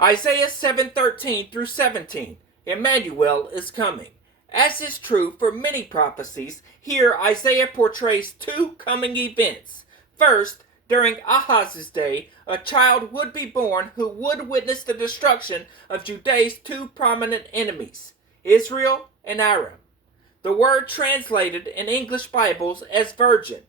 Isaiah 7:13 through 17. Emmanuel is coming. As is true for many prophecies, here Isaiah portrays two coming events. First, during Ahaz's day, a child would be born who would witness the destruction of Judah's two prominent enemies, Israel and Aram. The word translated in English Bibles as virgin,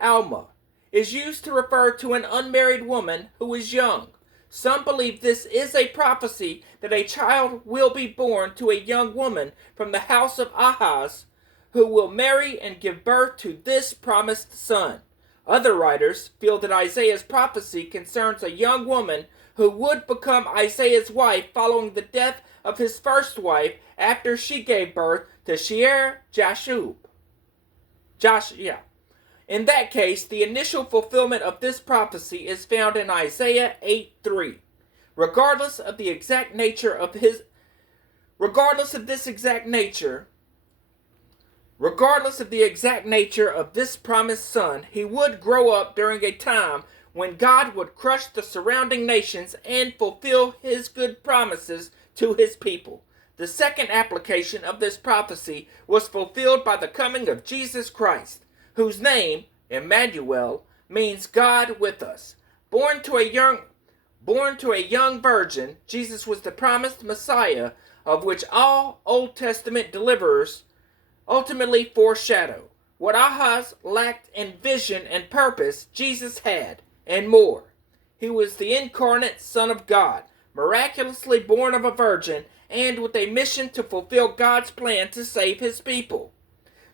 Alma, is used to refer to an unmarried woman who is young. Some believe this is a prophecy that a child will be born to a young woman from the house of Ahaz who will marry and give birth to this promised son. Other writers feel that Isaiah's prophecy concerns a young woman who would become Isaiah's wife following the death of his first wife after she gave birth to Shear-Jashub. In that case, the initial fulfillment of this prophecy is found in Isaiah 8:3. Regardless of this exact nature of this promised son, he would grow up during a time when God would crush the surrounding nations and fulfill his good promises to his people. The second application of this prophecy was fulfilled by the coming of Jesus Christ, whose name, Emmanuel, means God with us. Born to a young virgin, Jesus was the promised Messiah of which all Old Testament deliverers ultimately foreshadow. What Ahaz lacked in vision and purpose, Jesus had, and more. He was the incarnate Son of God, miraculously born of a virgin, and with a mission to fulfill God's plan to save his people.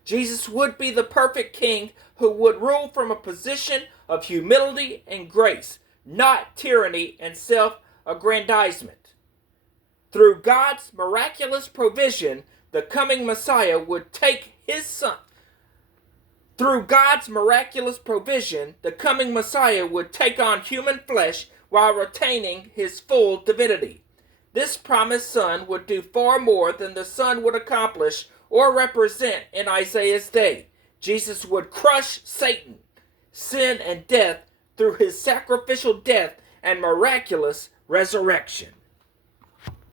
Jesus would be the perfect king who would rule from a position of humility and grace, not tyranny and self-aggrandizement. Through God's miraculous provision, the coming Messiah would take his son. Through God's miraculous provision, the coming Messiah would take on human flesh while retaining his full divinity. This promised son would do far more than the son would accomplish or represent in Isaiah's day. Jesus would crush Satan, sin, and death through his sacrificial death and miraculous resurrection.